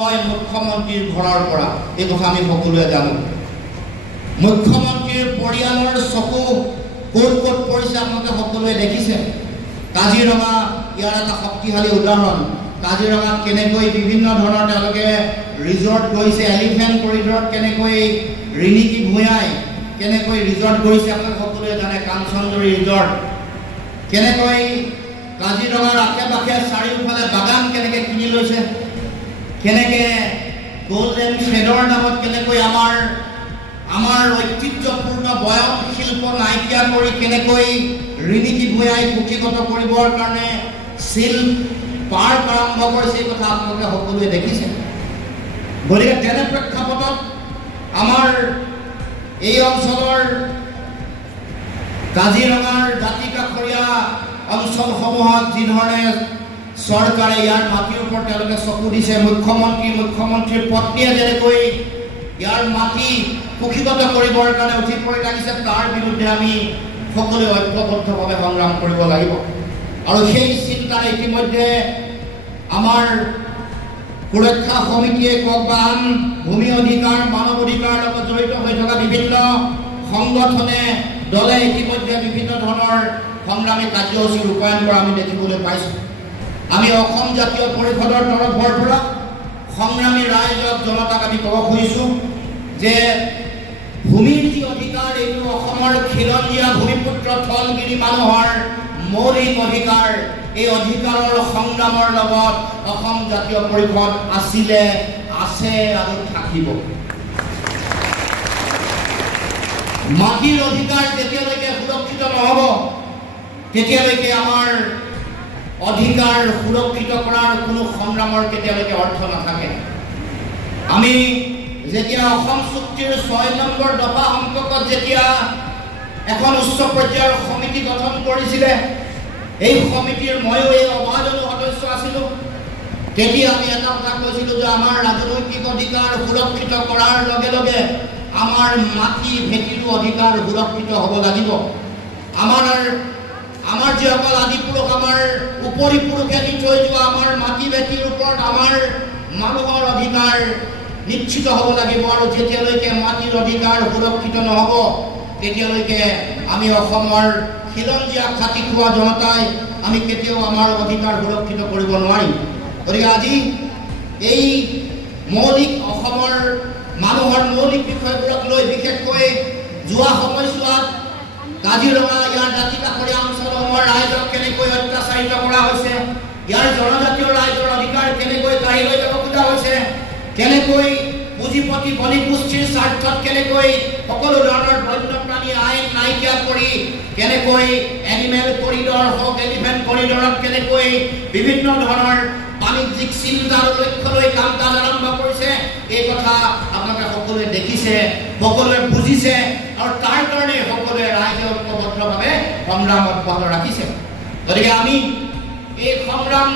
হয় মুখ্যমন্ত্ৰীৰ ঘৰৰ পৰা এই কথা আমি সকলোৱে জানো। মুখ্যমন্ত্ৰীৰ পৰিয়ালৰ চকু ক'ত ক'ত পৰিছে আপোনালোকে সকলোৱে দেখিছে। কাজিৰঙা ইয়াৰ এটা শক্তিশালী উদাহৰণ। কাজিৰঙাত কেনেকৈ বিভিন্ন ধৰণৰ তেওঁলোকে ৰিজৰ্ট গৈছে, এলিফেণ্ট কৰিডৰত কেনেকৈ ৰিণিকী ভূঞাই কেনেকৈ ৰিজৰ্ট গৈছে আপোনালোকে সকলোৱে জানে। কাঞ্চনজুৰি ৰিজৰ্ট কেনেকৈ কাজিৰঙাৰ আশে পাশে চাৰিওফালে বাগান কেনেকৈ কিনি লৈছে, কেনেকৈ গল্ডেন শ্বেডৰ নামত কেনেকৈ আমাৰ ঐতিহ্যপূৰ্ণ বয়ন শিল্প নাইকিয়া কৰি কেনেকৈ ৰিণিকী ভূঞাই পুথিগত কৰিবৰ কাৰণে শিল্প পাৰ্ক আৰম্ভ কৰিছে এই কথা আপোনালোকে সকলোৱে দেখিছে। গতিকে তেনে প্ৰেক্ষাপটত আমাৰ এই অঞ্চলৰ কাজিৰঙাৰ দাঁতি কাষৰীয়া অঞ্চলসমূহত যিধৰণে চৰকাৰে ইয়াৰ মাটিৰ ওপৰত তেওঁলোকে চকু দিছে, মুখ্যমন্ত্ৰীৰ পত্নীয়ে যেনেকৈ ইয়াৰ মাটি কুক্ষিগত কৰিবৰ কাৰণে উঠি পৰি লাগিছে, তাৰ বিৰুদ্ধে আমি সকলোৱে ঐক্যবদ্ধভাৱে সংগ্ৰাম কৰিব লাগিব। আৰু সেই চিন্তাৰে ইতিমধ্যে আমাৰ সুৰক্ষা সমিতিয়ে কওক বা আন ভূমি অধিকাৰ মানৱ অধিকাৰৰ লগত জড়িত হৈ থকা বিভিন্ন সংগঠনে দলে ইতিমধ্যে বিভিন্ন ধৰণৰ সংগ্ৰামী কাৰ্যসূচী ৰূপায়ণ কৰা আমি দেখিবলৈ পাইছোঁ। আমি অসম জাতীয় পৰিষদৰ তৰফৰ পৰা সংগ্ৰামী ৰাইজক জনতাক আমি ক'ব খুজিছোঁ যে ভূমিৰ যি অধিকাৰ এইটো অসমৰ খিলঞ্জীয়া ভূমিপুত্ৰ থলগিৰি মানুহৰ মৌলিক অধিকাৰ। এই অধিকাৰৰ সংগ্ৰামৰ লগত অসম জাতীয় পৰিষদ আছিলে, আছে আৰু থাকিব। মাটিৰ অধিকাৰ যেতিয়ালৈকে সুৰক্ষিত নহ'ব তেতিয়ালৈকে আমাৰ অধিকাৰ সুৰক্ষিত কৰাৰ কোনো সংগ্ৰামৰ কেতিয়ালৈকে অৰ্থ নাথাকে। আমি যেতিয়া অসম চুক্তিৰ ৬ নম্বৰ দফা সম্পৰ্কত যেতিয়া এখন উচ্চ পৰ্যায়ৰ সমিতি গঠন কৰিছিলে, এই সমিতিৰ ময়ো এই অভাজনো সদস্য আছিলোঁ। তেতিয়া আমি এটা কথা কৈছিলোঁ যে আমাৰ ৰাজনৈতিক অধিকাৰ সুৰক্ষিত কৰাৰ লগে লগে আমাৰ মাটি ভেটিৰো অধিকাৰ সুৰক্ষিত হ'ব লাগিব। আমাৰ যিসকল আদিপুৰুষ আমাৰ উপৰি পুৰুষে দি থৈ যোৱা আমাৰ মাটি ভেটিৰ ওপৰত আমাৰ মানুহৰ অধিকাৰ নিশ্চিত হ'ব লাগিব। আৰু যেতিয়ালৈকে মাটিৰ অধিকাৰ সুৰক্ষিত নহ'ব তেতিয়ালৈকে আমি অসমৰ খিলঞ্জীয়া খাটি খোৱা জনতাই আমি কেতিয়াও আমাৰ অধিকাৰ সুৰক্ষিত কৰিব নোৱাৰিম। গতিকে আজি এই মৌলিক অসমৰ মানুহৰ মৌলিক বিষয়বোৰক লৈ বিশেষকৈ যোৱা সময়ছোৱাত কাজিৰঙা ইয়াৰ দাঁতি কাষৰীয়া অঞ্চলসমূহৰ ৰাইজক কেনেকৈ অত্যাচাৰিত কৰা হৈছে, ইয়াৰ জনজাতীয় ৰাইজৰ অধিকাৰ কেনেকৈ কাঢ়ি লৈ যাব খোজা হৈছে, কেনেকৈ পুঁজিপতি বলিগোষ্ঠীৰ স্বাৰ্থত কেনেকৈ সকলো ধৰণৰ বন্যপ্ৰাণী আইন নাইকিয়া কৰি কেনেকৈ এনিমেল কৰিডৰ হওক এলিফেণ্ট কৰিডৰত কেনেকৈ বিভিন্ন ধৰণৰ বাণিজ্যিক চিন্তা আৰু লক্ষ্য লৈ কাম কাজ আৰম্ভ কৰিছে, এই কথা আপোনালোকে সকলোৱে দেখিছে, সকলোৱে বুজিছে। আৰু তাৰ কাৰণে সকলোৱে ৰাইজে ঐক্যবদ্ধভাৱে সংগ্ৰাম অব্যাহত ৰাখিছে। গতিকে আমি এই সংগ্ৰাম